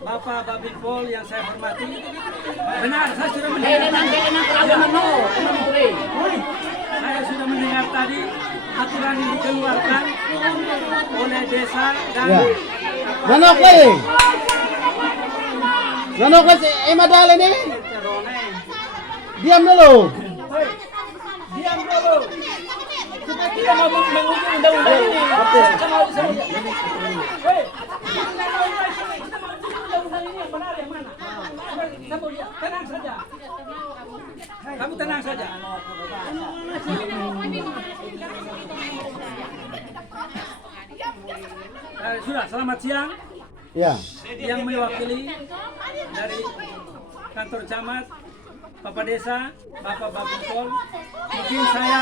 Bapak Babin Pol yang saya hormati, benar saya sudah mendengar tadi aturan yang dikeluarkan oleh desa dan Nonok madali nih. Diam dulu. Diam dulu. Kita mau menguji undang-undang ini. Kita mau Hei, kita mau uji undang-undang ini yang benar yang mana? Kita mau lihat. Tenang saja. Kamu tenang saja. Sudah, selamat siang. Ya. Yang mewakili dari kantor camat, Bapak Desa, Bapak Babin Pol, mungkin saya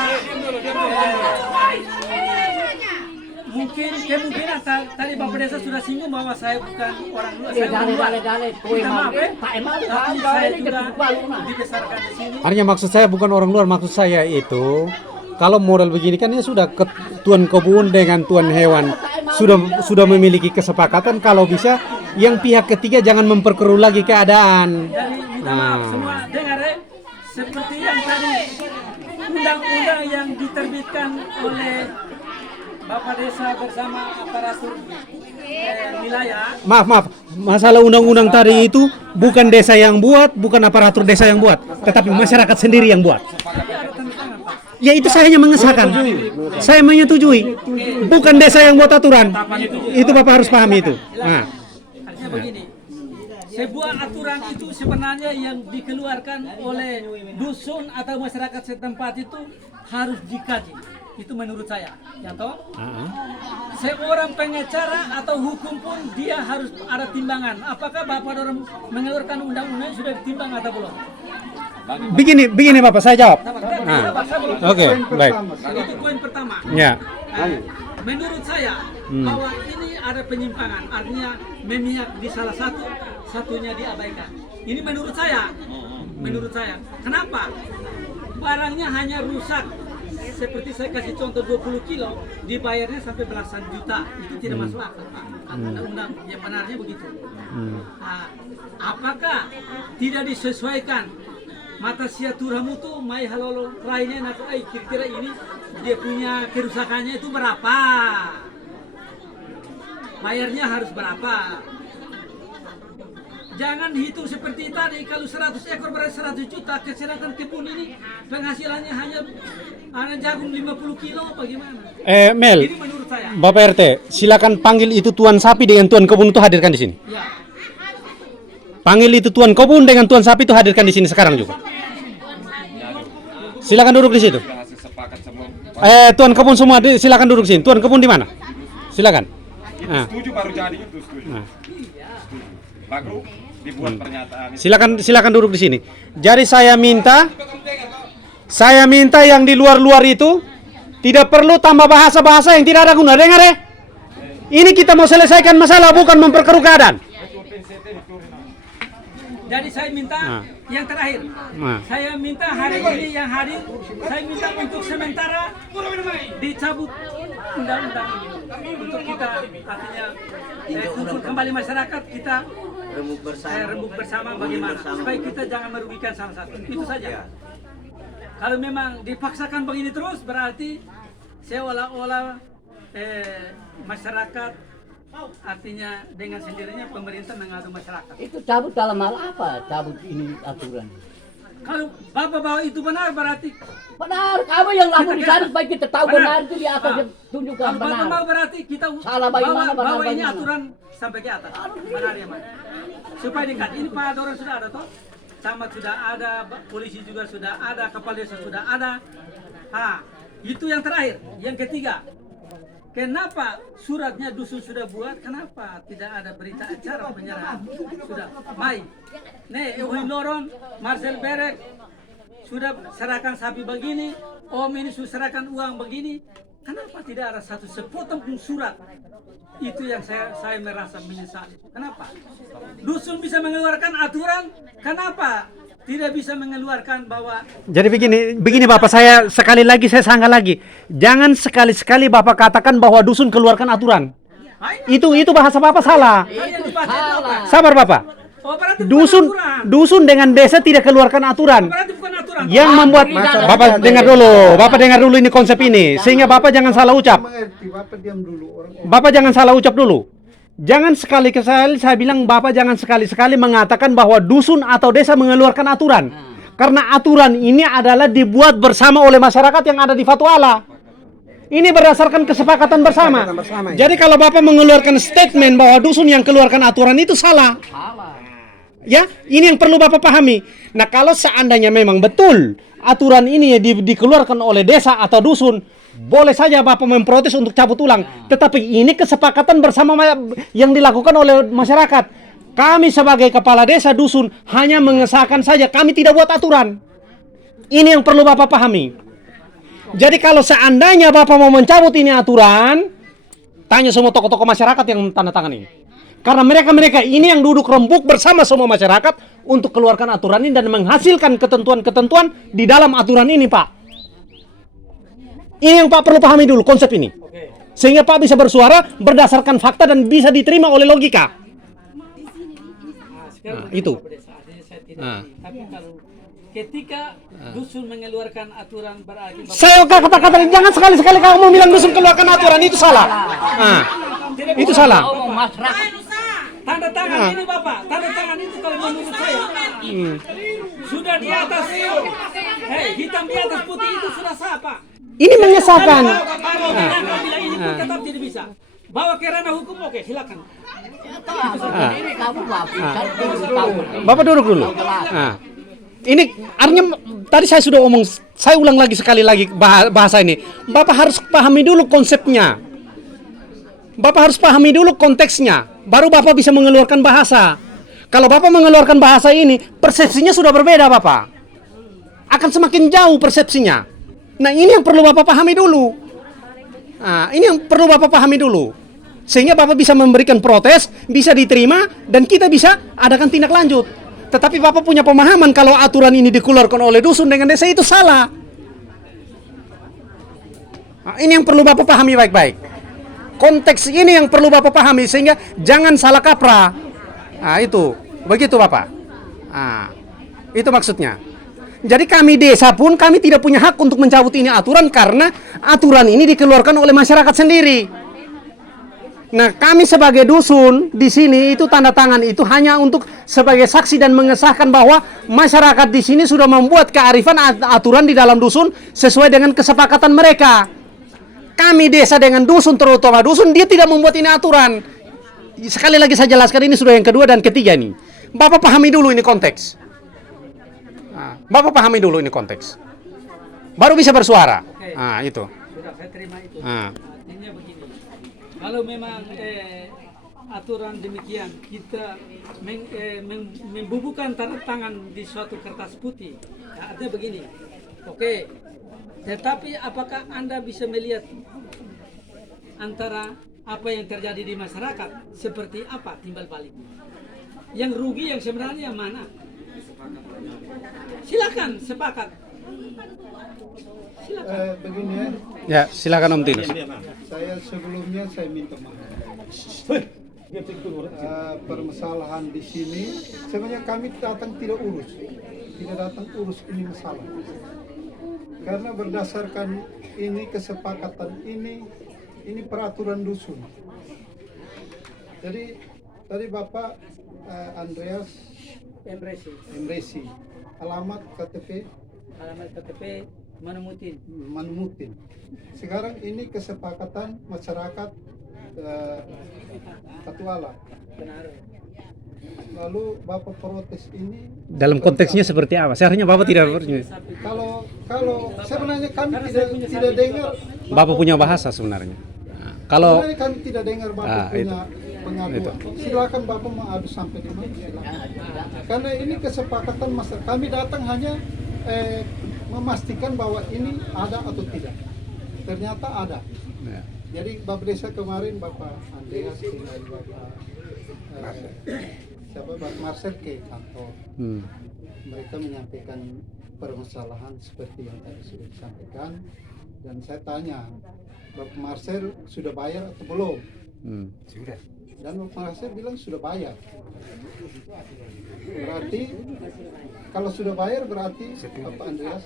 kemungkinan tadi Bapak Desa sudah singgung bahwa saya bukan orang luar. Saya orang luar. Minta maaf tapi saya juga dibesarkan di sini. Artinya maksud saya bukan orang luar, maksud saya itu kalau model begini kan ya sudah tuan kebun dengan tuan hewan sudah memiliki kesepakatan kalau bisa yang pihak ketiga jangan memperkeruh lagi keadaan. Jadi minta maaf semua dengar seperti yang tadi undang-undang yang diterbitkan oleh Bapak Desa bersama aparatur wilayah. Maaf, masalah undang-undang tadi itu bukan desa yang buat, bukan aparatur desa yang buat, tetapi masyarakat sendiri yang buat. Ya itu saya hanya mengesahkan. Saya menyetujui. Bukan desa yang buat aturan. Itu Bapak harus pahami itu. Nah. Artinya begini. Sebuah aturan itu sebenarnya yang dikeluarkan oleh dusun atau masyarakat setempat itu harus dikaji. Itu menurut saya, ya toh? Seorang pengacara atau hukum pun dia harus ada timbangan. Apakah Bapak orang mengeluarkan undang-undang sudah ditimbang atau belum? Begini Bapak, saya jawab. Oke, baik. Itu poin pertama. Ya. Menurut saya bahwa ini ada penyimpangan, artinya memihak di salah satu, satunya diabaikan. Ini menurut saya. Kenapa? Barangnya hanya rusak. Seperti saya kasih contoh 20 kilo, dibayarnya sampai belasan juta. Itu tidak masuk akal, Pak. Undang-undang yang benarnya begitu. Apakah tidak disesuaikan? Mata siaturamu tuh mai halolo lainnya nak kira-kira ini dia punya kerusakannya itu berapa? Bayarnya harus berapa? Jangan hitung seperti tadi, kalau 100 ekor berarti 100 juta, sedangkan kebun ini penghasilannya hanya jagung 50 kilo, bagaimana? Mel, Ini menurut saya. Bapak RT, silakan panggil itu tuan sapi dengan tuan kebun itu hadirkan di sini. Ya. Panggil itu tuan kebun dengan tuan sapi itu hadirkan di sini sekarang juga. Silakan duduk di situ. Tuan kebun semua silakan duduk di sini. Tuan kebun di mana? Silakan. Setuju baru jadi itu setuju. Baru dibuat pernyataan. Silakan duduk di sini. Jadi saya minta yang di luar itu tidak perlu tambah bahasa-bahasa yang tidak ada guna. Dengar ya? Ini kita mau selesaikan masalah bukan memperkeruh keadaan. Jadi saya minta yang terakhir. Saya minta hari ini yang hadir, saya minta untuk sementara dicabut undang-undang ini. Untuk kita artinya kumpul kembali masyarakat, kita rembuk bersama bagaimana supaya kita jangan merugikan salah satu. Itu saja. Kalau memang dipaksakan begini terus berarti seolah-olah masyarakat artinya dengan sendirinya pemerintah mengadu masyarakat. Itu cabut dalam hal apa? Cabut ini aturan. Kalau Bapak bawa itu benar berarti Benar, kamu yang lapor di sana supaya kita tahu benar itu dia akan tunjukkan kalau Bapak benar. mau berarti kita Salah bagaimana, benar bawa ini bagaimana. aturan sampai ke atas. Benar ya, Mas? Supaya dekat. Ini Pak Doron sudah ada toh? Camat sudah ada, polisi juga sudah ada, kepala desa sudah ada. Itu yang terakhir. Yang ketiga, kenapa suratnya dusun sudah buat? Kenapa tidak ada berita acara penyerahan? Sudah, Mai. Euhin Loron, Marcel Berek sudah serahkan sapi begini, Om ini sudah serahkan uang begini. Kenapa tidak ada satu sepotong pun surat? Itu yang saya merasa menyesal. Kenapa? Dusun bisa mengeluarkan aturan, kenapa tidak bisa mengeluarkan bahwa... Jadi begini Bapak, saya sekali lagi saya sanggah lagi. Jangan sekali-sekali Bapak katakan bahwa dusun keluarkan aturan. Itu bahasa Bapak salah. Yang dibaca itu apa? Sabar Bapak. Oh, berarti bukan aturan. Dusun dengan desa tidak keluarkan aturan. Berarti bukan aturan. Yang membuat Bapak dengar dulu ini konsep ini sehingga Bapak jangan salah ucap. Bapak diam dulu. Bapak jangan salah ucap dulu. Jangan sekali-sekali saya bilang Bapak jangan sekali-sekali mengatakan bahwa dusun atau desa mengeluarkan aturan. Karena aturan ini adalah dibuat bersama oleh masyarakat yang ada di Fatwala. Ini berdasarkan kesepakatan bersama. Jadi kalau Bapak mengeluarkan statement bahwa dusun yang keluarkan aturan itu salah. Ya, ini yang perlu Bapak pahami. Nah, kalau seandainya memang betul aturan ini dikeluarkan oleh desa atau dusun, boleh saja Bapak memprotes untuk cabut ulang. Tetapi ini kesepakatan bersama yang dilakukan oleh masyarakat. Kami sebagai kepala desa dusun hanya mengesahkan saja, kami tidak buat aturan. Ini yang perlu Bapak pahami. Jadi kalau seandainya Bapak mau mencabut ini aturan, tanya semua tokoh-tokoh masyarakat yang tanda tangan ini. Karena mereka ini yang duduk rembuk bersama semua masyarakat untuk keluarkan aturan ini dan menghasilkan ketentuan-ketentuan di dalam aturan ini, Pak. Ini yang Pak perlu pahami dulu konsep ini. Sehingga Pak bisa bersuara berdasarkan fakta dan bisa diterima oleh logika. Nah, itu. Tapi kalau ketika dusun mengeluarkan aturan berarti Saya kata-kata jangan sekali-sekali kamu bilang dusun keluarkan aturan itu salah. Nah, itu salah. tanda tangan ini Bapak, tanda tangan itu kalau menurut saya sudah di atas hitam di atas putih itu sudah sah Pak. Ini mengesahkan. Kalau bilang ini pun tetap tidak bisa. Bawa ke ranah hukum, oke silakan. Ini kamu Bapak duduk dulu. Nah, ini artinya tadi saya sudah omong, saya ulang lagi sekali lagi bahasa ini. Bapak harus pahami dulu konsepnya. Bapak harus pahami dulu konteksnya, baru Bapak bisa mengeluarkan bahasa. Kalau Bapak mengeluarkan bahasa ini, persepsinya sudah berbeda Bapak. Akan semakin jauh persepsinya. Nah, ini yang perlu Bapak pahami dulu. Nah, ini yang perlu Bapak pahami dulu. Sehingga Bapak bisa memberikan protes, bisa diterima, dan kita bisa adakan tindak lanjut. Tetapi Bapak punya pemahaman kalau aturan ini dikeluarkan oleh dusun dengan desa itu salah. Nah, ini yang perlu Bapak pahami baik-baik. Konteks ini yang perlu Bapak pahami sehingga jangan salah kaprah. Nah, itu. Begitu Bapak. Nah, itu maksudnya. Jadi kami desa pun kami tidak punya hak untuk mencabut ini aturan karena aturan ini dikeluarkan oleh masyarakat sendiri. Nah, kami sebagai dusun di sini itu tanda tangan itu hanya untuk sebagai saksi dan mengesahkan bahwa masyarakat di sini sudah membuat kearifan aturan di dalam dusun sesuai dengan kesepakatan mereka. Kami desa dengan dusun, terutama dusun, dia tidak membuat ini aturan. Sekali lagi saya jelaskan, ini sudah yang kedua dan ketiga nih. Bapak pahami dulu ini konteks. Nah, Bapak pahami dulu ini konteks. Baru bisa bersuara. Nah, itu. Sudah saya terima itu. Nah. Artinya begini. Kalau memang aturan demikian, kita membubuhkan tanda tangan di suatu kertas putih. Nah, artinya begini. Oke. Tetapi apakah Anda bisa melihat antara apa yang terjadi di masyarakat seperti apa timbal baliknya? Yang rugi yang sebenarnya mana? Silakan sepakat. Silakan. Begini ya, Ya, silakan Om Tinus. saya sebelumnya saya minta maaf. Permasalahan di sini sebenarnya kami datang tidak datang urus ini masalah. Karena berdasarkan ini kesepakatan ini peraturan dusun. Jadi tadi Bapak Andreas Emresi, alamat KTP Manumutin. Sekarang ini kesepakatan masyarakat Fatwala. Lalu Bapak protes ini Dalam konteksnya seperti apa? Seharusnya Bapak tidak kalau sebenarnya kami tidak dengar Bapak punya bahasa sebenarnya. Nah, kalau sebenarnya kami tidak dengar Bapak punya pengaduan. Silakan Bapak mengadu sampai di mana silakan. Karena ini kesepakatan masyarakat. Kami datang hanya memastikan bahwa ini ada atau tidak. Ternyata ada. ya. Jadi Bapak Desa kemarin Bapak Andreas dengan Bapak Bapak Marcel ke kantor. Mereka menyampaikan permasalahan seperti yang tadi sudah disampaikan dan saya tanya Bapak Marcel sudah bayar atau belum? Dan Bapak saya bilang sudah bayar. Berarti kalau sudah bayar berarti Bapak Andreas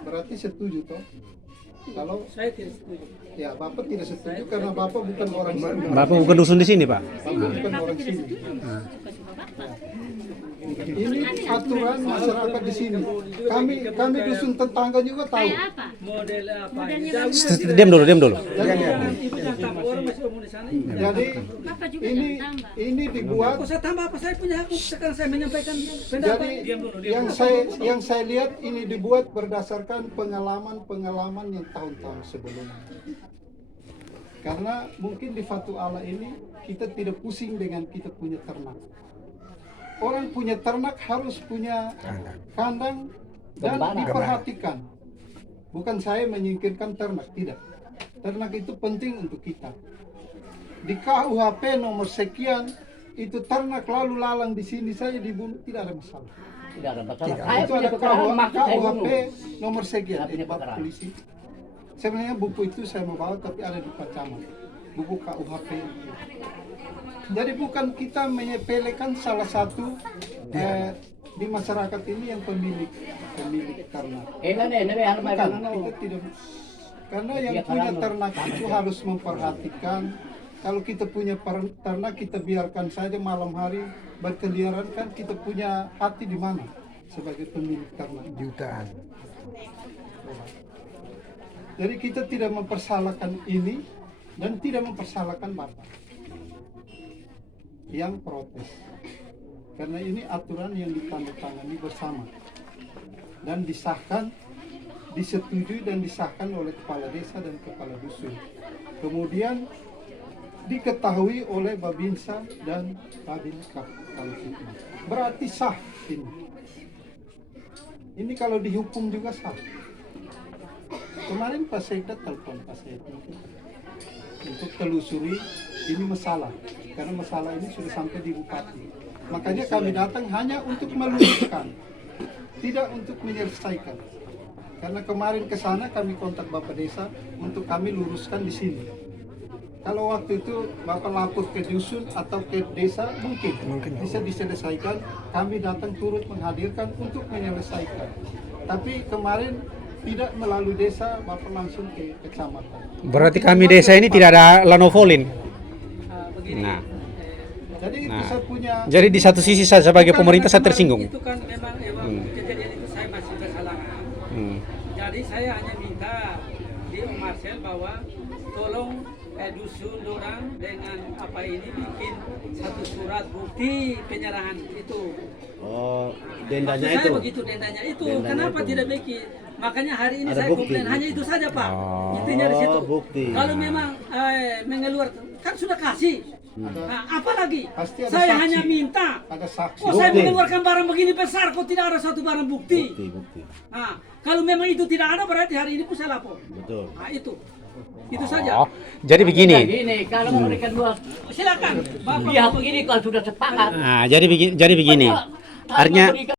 berarti setuju toh? Kalau Saya tidak setuju. ya Bapak tidak setuju karena Bapak bukan orang sini. Bapak bukan dusun di sini, Pak. Bapak bukan orang sini. Ini aturan masyarakat di sini. Kami dusun tetangga juga tahu. Model apa? Diam dulu, diam dulu. Ibu jangan tambah, orang masih umum di sana. Jadi ini dibuat. Kok saya tambah apa? Saya punya hak sekarang saya menyampaikan pendapat. Jadi yang saya lihat ini dibuat berdasarkan pengalaman yang tahun-tahun sebelumnya. Karena mungkin di Fatu Allah ini kita tidak pusing dengan kita punya ternak. Orang punya ternak harus punya kandang dan diperhatikan. Bukan saya menyingkirkan ternak, tidak. Ternak itu penting untuk kita. Di KUHP nomor sekian itu ternak lalu lalang di sini saja dibunuh, tidak ada masalah. Tidak ada masalah. Saya Itu punya ada keterangan maksud saya KUHP bunuh. nomor sekian Saya punya Pak keterangan. polisi. Sebenarnya buku itu saya mau bawa tapi ada di Pacaman. Buku KUHP. Jadi bukan kita menyepelekan salah satu di masyarakat ini yang pemilik ternak. Bukan, kita tidak. Karena yang punya ternak itu harus memperhatikan. Kalau kita punya ternak kita biarkan saja malam hari berkeliaran, kan kita punya hati di mana sebagai pemilik ternak? Jutaan. Jadi kita tidak mempersalahkan ini dan tidak mempersalahkan Bapak yang protes. Karena ini aturan yang ditandatangani bersama dan disahkan, disetujui dan disahkan oleh kepala desa dan kepala dusun. Kemudian diketahui oleh Babinsa dan Babin Kamtipmas. Berarti sah ini. Ini kalau dihukum juga sah. Kemarin Pak Sekda telepon Pak Sekda untuk telusuri ini masalah. Karena masalah ini sudah sampai di Bupati. Makanya kami datang hanya untuk meluruskan, tidak untuk menyelesaikan. Karena kemarin ke sana kami kontak Bapak Desa untuk kami luruskan di sini. Kalau waktu itu Bapak lapor ke dusun atau ke desa mungkin bisa diselesaikan. Kami datang turut menghadirkan untuk menyelesaikan. Tapi kemarin tidak melalui desa, Bapak langsung ke kecamatan. Berarti kami desa ini tidak ada lanovolin. Begini. Nah. Jadi itu saya punya. Jadi di satu sisi saya sebagai Bukan, pemerintah saya kemarin tersinggung. Itu kan memang kejadian itu saya masih kesalahan. Jadi saya hanya minta di Om Marcel bahwa tolong dusun orang dengan apa ini bikin satu surat bukti penyerahan itu. Oh, dendanya Maksud itu. saya begitu dendanya itu. Dendanya Kenapa itu. tidak bikin? Makanya hari ini Ada saya bukti. komplain hanya itu saja Pak. Oh. Intinya di situ. Bukti. Kalau memang mengeluarkan kan sudah kasih. Nah, apalagi Pasti ada saya saksi. hanya minta. Ada saksi. Kok saya Bukti. mengeluarkan barang begini besar, kok tidak ada satu barang bukti? Bukti. Nah, kalau memang itu tidak ada, berarti hari ini pun saya lapor. Betul. Nah, itu saja. Oh, jadi begini. Gini, kalau mereka dua Silakan, Bapak. pihak begini kalau sudah sepakat. Nah, jadi begini. Harus Artinya memberikan